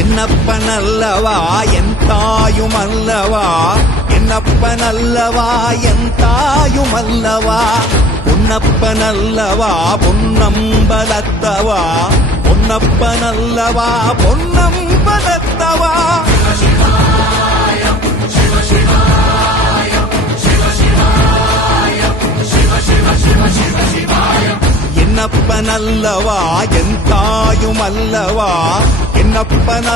என்னப்பனல்லவா என் தாயும் அல்லவா, என்னப்பனல்லவா என் தாயும் அல்லவா, பொன்னப்பனல்லவா பொன்னம்பலத்தவா, பொன்னப்பனல்லவா பொன்னம்பலத்தவா. என்னப்பனல்லவா என் தாயும் அல்லவா, என்னப்பன